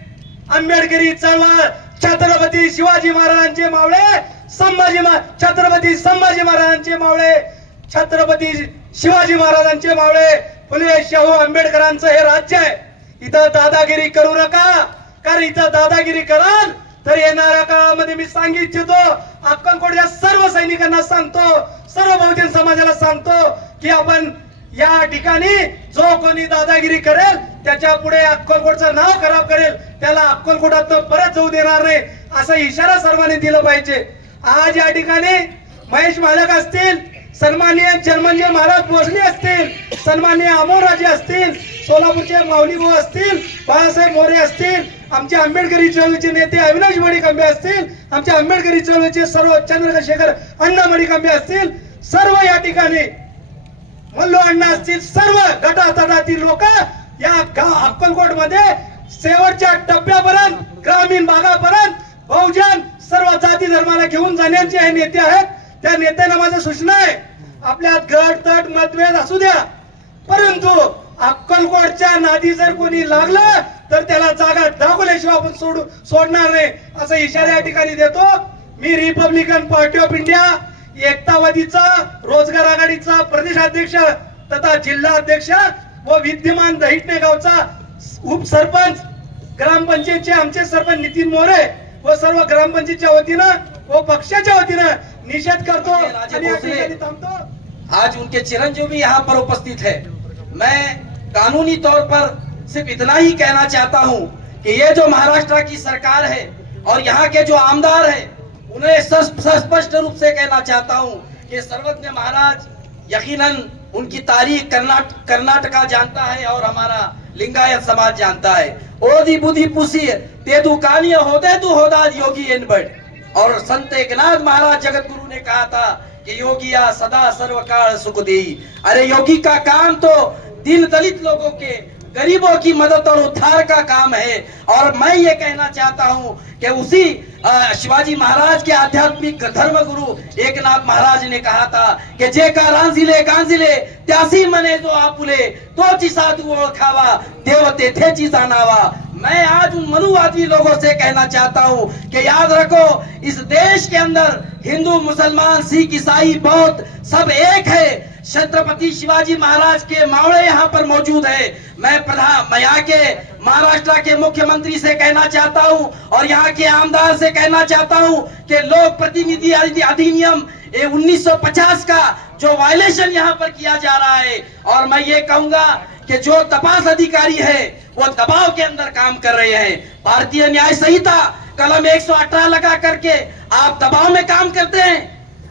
आंबेडकरी चळवळ छत्रपती शिवाजी महाराजांचे मावळे, छत्रपती संभाजी महाराजांचे मावळे, छत्रपती शिवाजी महाराजांचे मावळे, फुले शाहू आंबेडकरांचं हे राज्य आहे. इथं दादागिरी करू नका, कारण इथं दादागिरी कराल तर येणाऱ्या काळामध्ये मी सांगू इच्छितो, अक्कलकोटच्या सर्व सैनिकांना सांगतो, सर्व बहुजन समाजाला सांगतो की आपण या ठिकाणी जो कोणी दादागिरी करेल त्याच्या पुढे अक्कलकोटचं नाव खराब करेल त्याला अक्कलकोटात परत जाऊ देणार नाही, असा इशारा सर्वांनी दिला पाहिजे. आज या ठिकाणी महेश मालक असतील, सन्माननीय जन्मंजय महाराज भोसले असतील, सन्माननीय अमोलराजे असतील, सोलापूरचे माऊली भाऊ असतील, बाळासाहेब मोरे असतील, आमचे आंबेडकरी चळवळीचे नेते अविनाश मडिकांबे असतील, आमचे आंबेडकरी चळवळीचे सर्व चंद्रशेखर अण्णा मडिकांबे असतील, सर्व या ठिकाणी मल्लू अण्णा असतील, सर्व गटातटातील लोक या अक्कलकोट मध्ये शेवटच्या टप्प्यापर्यंत, ग्रामीण भागापर्यंत बहुजन सर्व जाती धर्माला घेऊन जाण्याचे हे नेते आहेत. त्या नेत्यांना माझं सूचना आहे, आपल्यात गट तट मतभेद असू द्या, परंतु अक्कलकोटच्या नादी जर कोणी लागलं तर त्याला जागा दाखवल्याशिवाय आपण सोडणार नाही, असा इशारा या ठिकाणी देतो. मी रिपब्लिकन पार्टी ऑफ इंडिया एकतावादीचा, रोजगार आघाडीचा प्रदेशाध्यक्ष तथा जिल्हा अध्यक्ष व विद्यमान दहिटणे गावचा उपसरपंच, ग्रामपंचायतचे आमचे सरपंच नितीन मोरे व सर्व ग्रामपंचायतच्या वतीनं व पक्षाच्या वतीनं निषेध करतो आणि या ठिकाणी थांबतो. आज उनके चिरंजीव भी यहाँ पर उपस्थित है. मैं कानूनी तौर पर सिर्फ इतना ही कहना चाहता हूँ कि ये जो महाराष्ट्र की सरकार है और यहाँ के जो आमदार है उन्हें स्पष्ट रूप से कहना चाहता हूँ कि सर्वज्ञ महाराज यकीनन उनकी तारीख कर्नाटका जानता है और हमारा लिंगायत समाज जानता है. ओदी बुद्धि पुसी तेदु कानिय होदेदु होदाद योगी एनबड. और संत एकनाथ महाराज जगत गुरु ने कहा था कि योगिया सदा सर्वकाल सुख देई. अरे योगी का काम तो दीन दलित लोगों के, गरीबों की मदद और उद्धार का काम है. और मैं ये कहना चाहता हूँ कि उसी शिवाजी महाराज के आध्यात्मिक धर्म गुरु एकनाथ महाराज ने कहा था कि जे का रांजिले गांजिले त्यासी मने जो आपुले तोची साधू ओळखावा देव तेथेची जाणावा. मैं आज उन मनुवादी लोगों से कहना चाहता हूं कि याद रखो, इस देश के अंदर हिंदू, मुसलमान, सिख, ईसाई, बौद्ध सब एक है। छत्रपति शिवाजी महाराज के मावड़े यहाँ पर मौजूद है। मैं यहाँ के महाराष्ट्र के मुख्यमंत्री से कहना चाहता हूँ और यहाँ के आमदार से कहना चाहता हूँ कि लोक प्रतिनिधि अधिनियम 1950 का जो वायलेशन यहाँ पर किया जा रहा है, और मैं ये कहूंगा कि जो तपास अधिकारी है वो दबाव के अंदर काम कर रहे हैं। भारतीय न्याय संहिता कलम 118 लगा करके आप दबाव में काम करते हैं।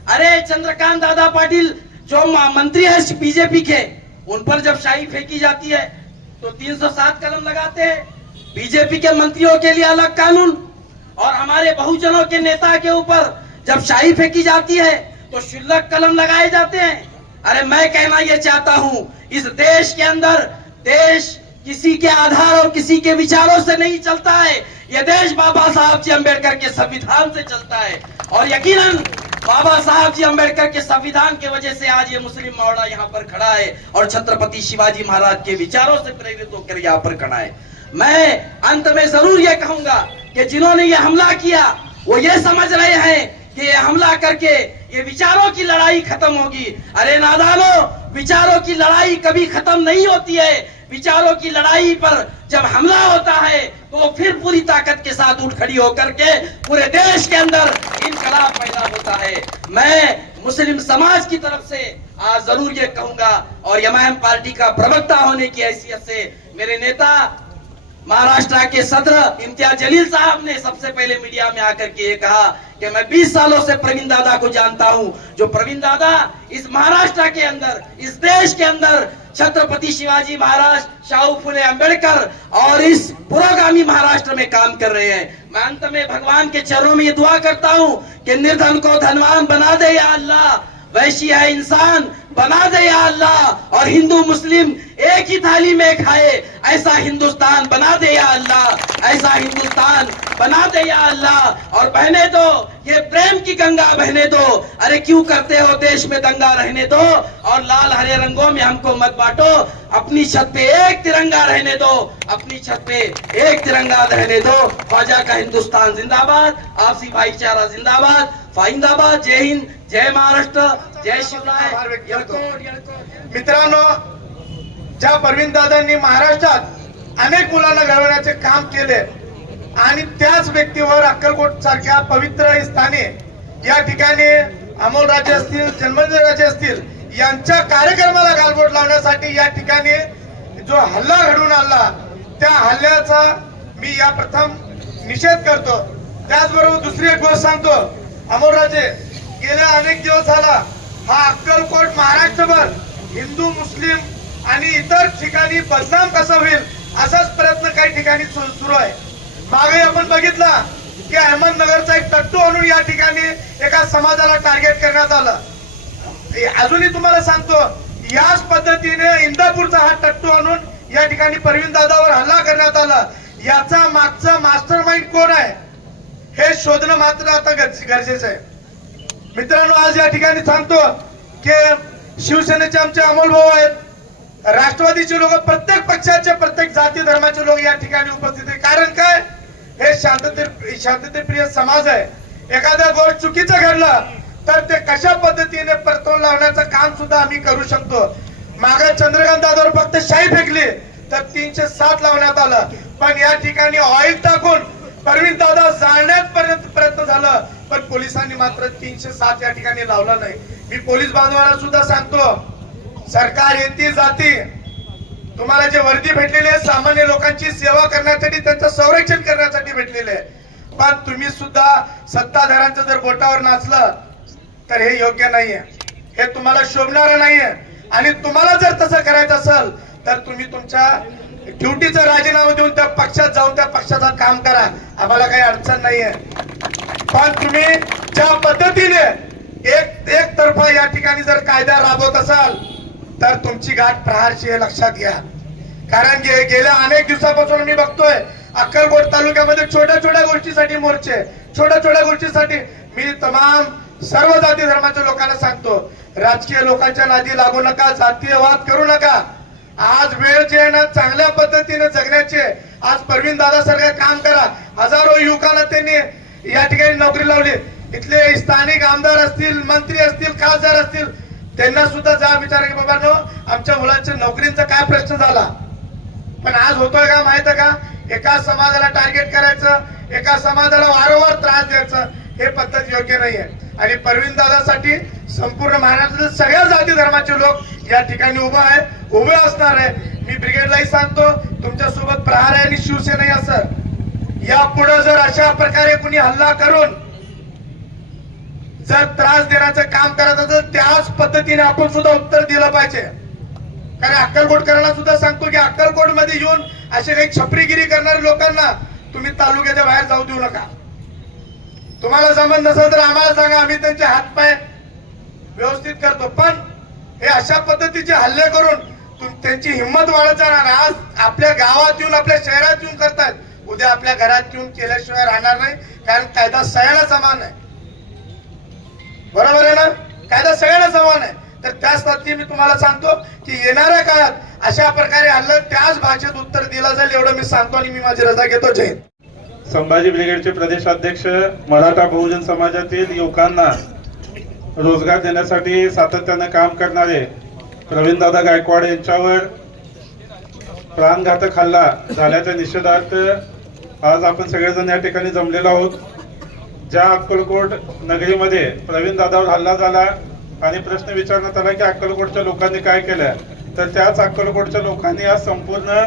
अरे चंद्रकांत दादा पाटिल जो मंत्री है बीजेपी के, उन पर जब शाही फेंकी जाती है तो 307 कलम लगाते हैं। बीजेपी के मंत्रियों के लिए अलग कानून, और हमारे बहुजनों के नेता के ऊपर जब शाही फेंकी जाती है तो शुल्लक कलम लगाए जाते हैं। अरे मैं कहना यह चाहता हूं, इस देश के अंदर देश किसी के आधार और किसी के विचारों से नहीं चलता है। यह देश बाबा साहब जी अम्बेडकर के संविधान से चलता है, और यकीनन बाबा साहब जी अम्बेडकर के संविधान के वजह से आज ये मुस्लिम मावड़ा यहाँ पर खड़ा है और छत्रपति शिवाजी महाराज के विचारों से प्रेरित होकर यहाँ पर खड़ा है। मैं अंत में जरूर ये कहूंगा कि जिन्होंने ये हमला किया वो ये समझ रहे हैं कि ये हमला करके ये विचारों की लड़ाई खत्म होगी। अरे नादानो, विचारों की लड़ाई कभी खत्म नहीं होती है। विचारों की लड़ाई पर जब हमला होता है तो फिर पूरी ताकत के साथ उठ खड़ी होकर के पूरे देश के अंदर इनकलाब पैदा होता है। मैं मुस्लिम समाज की तरफ से आज जरूर ये कहूंगा, और एमआईएम पार्टी का प्रवक्ता होने की हैसियत से मेरे नेता महाराष्ट्र के सदर इम्तियाज जलील साहब ने सबसे पहले मीडिया में आकर के ये कहा कि मैं 20 सालों से प्रवीण दादा को जानता हूं। जो प्रवीण दादा इस महाराष्ट्र के अंदर, इस देश के अंदर छत्रपति शिवाजी महाराज, शाहू फुले अंबेडकर और इस पुरोगामी महाराष्ट्र में काम कर रहे हैं। मैं अंत में भगवान के चरणों में ये दुआ करता हूं कि निर्धन को धनवान बना दे या अल्लाह, वैशी है इंसान बना दे या अल्लाह, और हिंदू मुस्लिम एक ही थाली में खाए ऐसा हिंदुस्तान बना दे या अल्लाह, ऐसा हिंदुस्तान बना दे या अल्लाह। और बहने दो, ये प्रेम की गंगा बहने दो। अरे क्यों करते हो देश में दंगा, रहने दो, और लाल हरे रंगों में हमको मत बांटो। अपनी छत पे एक तिरंगा रहने दो, अपनी छत पे एक तिरंगा रहने दो। ख्वाजा का हिंदुस्तान जिंदाबाद, आपसी भाईचारा जिंदाबाद, फाइंदाबाद। जय हिंद, जय महाराष्ट्र, जय शिवराय। मित्रांनो, ज्या प्रवीण दादांनी महाराष्ट्रात अनेक मुलांना घडवण्याचे काम केले आणि त्याच व्यक्तीवर अक्कलकोट सारख्या पवित्र स्थानी या ठिकाणी अमोलराजे असतील, जन्मराजे असतील यांच्या कार्यक्रमाला गालबोट लावण्यासाठी या ठिकाणी जो हल्ला घडवून आणला, त्या हल्ल्याचा मी या प्रथम निषेध करतो। त्याचबरोबर दुसरी एक गोष्ट सांगतो, अमोलराजे गेल्या अनेक दिवस झाला हा अक्कलकोट महाराष्ट्रभर हिंदू, मुस्लिम आणि इतर ठिकाणी बदनाम कसा होईल असाच प्रयत्न काही ठिकाणी सुरू आहे। मागे आपण बघितला की अहमदनगरचा एक टट्टू आणून या ठिकाणी एका समाजाला टार्गेट करण्यात आलं। अजूनही तुम्हाला सांगतो, याच पद्धतीने इंदापूरचा हा टट्टू आणून या ठिकाणी प्रवीण दादावर हल्ला करण्यात आला। याचा मागचा मास्टरमाइंड कोण आहे हे शोधणं मात्र आता गरजेचं आहे। मित्रांनो, आज या ठिकाणी सांगतो की शिवसेनेचे आमचे अमोल भाऊ आहेत, राष्ट्रवादीचे लोक, प्रत्येक पक्षाचे, प्रत्येक जाती धर्माचे लोक या ठिकाणी उपस्थित आहे। कारण काय, हे शांततेप्रिय समाज आहे। एखाद्या गोष्ट चुकीचं घडलं तर ते कशा पद्धतीने परतवून लावण्याचं काम सुद्धा आम्ही करू शकतो। मागे चंद्रकांत दादावर फक्त शाई फेकली तर 307 लावण्यात आलं, पण या ठिकाणी ऑइल टाकून प्रवीण दादा जाळण्यापर्यंत प्रयत्न झाला, पण पोलिसांनी मात्र 307 या ठिकाणी लावला नाही। मी पोलीस बांधवांना सुद्धा सांगतो, सरकार येती जाती, तुम्हाला जे वर्दी भेटलेली आहे सामान्य लोकांची सेवा करण्यासाठी, त्यांचं संरक्षण करण्यासाठी भेटलेले आहे, पण तुम्ही सुद्धा सत्ताधाऱ्यांचं जर बोटावर नाचलं तर हे योग्य नाहीये, हे तुम्हाला शोभणारं नाहीये। आणि तुम्हाला जर तसं करायचं असेल तर तुम्ही तुमच्या ड्युटीचा राजीनामा देऊन त्या पक्षात जाऊन त्या पक्षाचं काम करा, आम्हाला काही अडचण नाहीये। पण तुम्ही ज्या पद्धतीने एक तर्फा या ठिकाणी जर कायदा राबवत असाल तर तुमची गाठ प्रहारची हे लक्षात घ्या। कारण गेल्या अनेक दिवसापासून मी बघतोय अक्कलकोट तालुक्यामध्ये छोट्या छोट्या गोष्टीसाठी मोर्चे, छोट्या गोष्टीसाठी मी तमाम सर्व जाती धर्माच्या लोकांना सांगतो, राजकीय लोकांच्या नादी लागू नका, जातीयवाद करू नका। आज वेळ जी आहे ना चांगल्या पद्धतीने जगण्याचे आज परवीन दादा सारखं काम करा. हजारो युवकांना त्यांनी या ठिकाणी नोकरी लावली. इथले स्थानिक आमदार असतील, मंत्री असतील, खासदार असतील, त्यांना सुद्धा जा विचार की बाबांनो आमच्या मुलांच्या नोकरींचा काय प्रश्न झाला. पण आज होतोय का माहित आहे का, एका समाजाला टार्गेट करायचं, एका समाजाला वारंवार त्रास द्यायचं, हे पद्धत योग्य नाहीये. आणि परवीन दादासाठी संपूर्ण महाराष्ट्रातील सगळ्या जाती धर्माचे लोक या ठिकाणी उभे असणार आहे. मी ब्रिगेडलाही सांगतो, तुमच्या सोबत प्रहार आहे आणि शिवसेना असं यापुढे जर अशा प्रकारे कुणी हल्ला करून जर त्रास देण्याचं काम करत असेल, त्याच पद्धतीने आपण सुद्धा उत्तर दिलं पाहिजे. कारण अक्कलकोटकरांना सुद्धा सांगतो की अक्कलकोट मध्ये येऊन असे काही छपरीगिरी करणाऱ्या लोकांना तुम्ही तालुक्याच्या बाहेर जाऊ देऊ नका. तुम्हाला जमत नसेल तर आम्हाला सांगा, आम्ही त्यांचे हातपाय व्यवस्थित करतो. पण हे अशा पद्धतीचे हल्ले करून त्यांची हिंमत वाढत जाणार. आज आपल्या गावात येऊन, आपल्या शहरात येऊन करतात, उद्या आपल्या घरात येऊन केल्याशिवाय राहणार नाही. कारण कायदा सगळ्यांना समान आहे. बरोबर आहे ना, कायदा सगळ्यांना समान आहे. तर त्यासाठी मी तुम्हाला सांगतो की येणाऱ्या काळात अशा प्रकारे हल्ले त्याच भाषेत उत्तर दिलं जाईल, एवढं मी सांगतो आणि मी माझी रजा घेतो. जय हिंद. संभाजी ब्रिगेडचे प्रदेशाध्यक्ष, मराठा बहुजन समाजातील युवकांना रोजगार देण्यासाठी सातत्याने काम करणारे प्रवीणदादा गायकवाड यांच्यावर प्राणघातक हल्ला झाल्याच्या निषेधार्थ आज आपण सगळेजण या ठिकाणी जमलेलो आहोत. ज्या अक्कलकोट नगरीमध्ये प्रवीणदादावर हल्ला झाला आणि प्रश्न विचारण्यात आला की अक्कलकोटच्या लोकांनी काय केलं, तर त्याच अक्कलकोटच्या लोकांनी आज संपूर्ण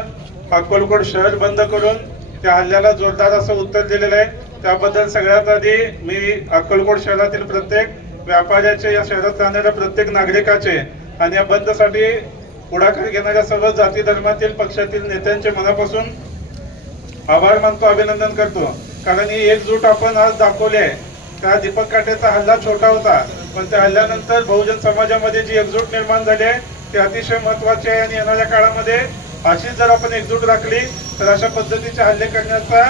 अक्कलकोट शहर बंद करून त्या हल्ल्याला जोरदार असं उत्तर दिलेलं आहे. त्याबद्दल सगळ्यात आधी मी अक्कलकोट शहरातील प्रत्येक व्यापाऱ्याचे, या शहरात राहणाऱ्या प्रत्येक नागरिकाचे आणि या बंदसाठी पुढाकार घेणाऱ्या सर्व जाती धर्मातील पक्षातील नेत्यांचे मनापासून आभार मानतो, अभिनंदन करतो. कारण ही एकजूट आपण आज दाखवली आहे. त्या दीपक काटेचा हल्ला छोटा होता, पण त्या हल्ल्यानंतर बहुजन समाजामध्ये जी एकजूट निर्माण झाली आहे ती अतिशय महत्वाची आहे. आणि येणाऱ्या काळामध्ये अशीच जर आपण एकजूट राखली तर अशा पद्धतीचे हल्ले करण्याचा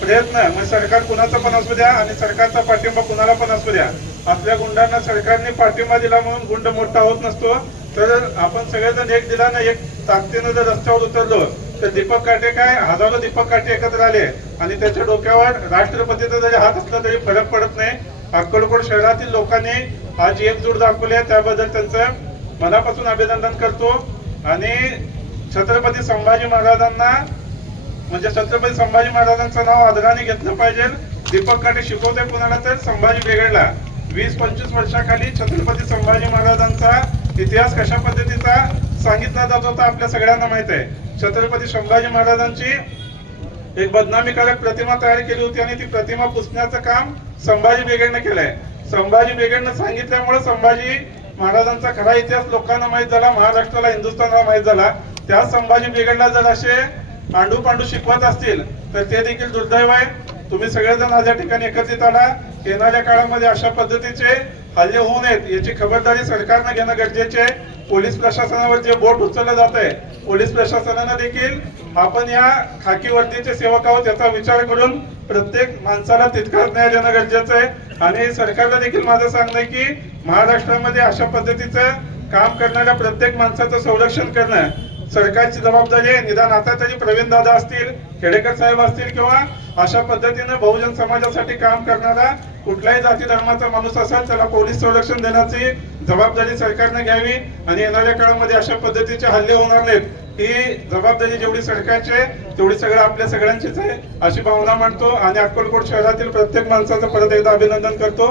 प्रयत्न, म्हणजे सरकार कुणाचा पण असू द्या आणि सरकारचा पाठिंबा कुणाला पण असू द्या, आपल्या गुंडांना सरकारने पाठिंबा दिला म्हणून गुंड मोठा होत नसतो. तर आपण सगळेजण एक दिला ना, एक ताकदीनं जर रस्त्यावर उतरलो तर दीपक काटे काय, हजारो दीपक काटे एकत्र आले आणि त्याच्या डोक्यावर राष्ट्रपतीचा जरी हात असला तरी फरक पडत नाही. अक्कलकोट शहरातील लोकांनी आज एकजूट दाखवली आहे, त्याबद्दल त्यांचं मनापासून अभिनंदन करतो. आणि छत्रपती संभाजी महाराजांना, म्हणजे छत्रपती संभाजी महाराजांचं नाव आदराने घेतलं पाहिजे. दीपक काटे शिकवते कुणाला, तर संभाजी ब्रिगेडला 20-25 वर्षाखाली छत्रपती संभाजी महाराजांचा इतिहास कशा पद्धतीचा सांगितला जात होता आपल्या सगळ्यांना माहित आहे. छत्रपती संभाजी महाराजांची एक बदनामीकारक प्रतिमा तयार केली होती आणि ती प्रतिमा पुसण्याचं काम संभाजी ब्रिगेडने केलंय. संभाजी ब्रिगेडने सांगितल्यामुळे संभाजी महाराजांचा खरा इतिहास लोकांना माहित झाला, महाराष्ट्राला, हिंदुस्थानला माहित झाला. त्या संभाजी ब्रिगेडला जर असे आंडू पांडू शिकवत असतील तर ते देखील दुर्दैव आहे. तुम्ही सगळेजण आज या ठिकाणी एकत्रित आला. येणाऱ्या काळामध्ये अशा पद्धतीचे हल्ले होऊ नयेत याची खबरदारी सरकारनं घेणं गरजेचे आहे. पोलीस प्रशासनावर जे बोट उचललं जात आहे, पोलीस प्रशासनानं देखील आपण या खाकी वर्दीचे सेवक आहोत याचा विचार करून प्रत्येक माणसाला तितकाच न्याय देणं गरजेचं आहे. आणि सरकारला देखील माझं सांगणं आहे की महाराष्ट्रामध्ये अशा पद्धतीचं काम करणाऱ्या प्रत्येक माणसाचं संरक्षण करणं सरकारची जबाबदारी आहे. निदान आता तरी प्रवीणदादा असतील, खेडेकर साहेब असतील किंवा अशा पद्धतीने बहुजन समाजासाठी काम करणारा कुठल्याही जाती धर्माचा माणूस असेल त्याला पोलीस संरक्षण देण्याची जबाबदारी सरकारने घ्यावी. आणि येणाऱ्या काळामध्ये अशा पद्धतीचे हल्ले होणार नाहीत, ही जबाबदारी जेवढी सरकारची आहे तेवढी सगळं आपल्या सगळ्यांचीच आहे अशी भावना मांडतो. आणि अक्कलकोट शहरातील प्रत्येक माणसाचं परत एकदा अभिनंदन करतो.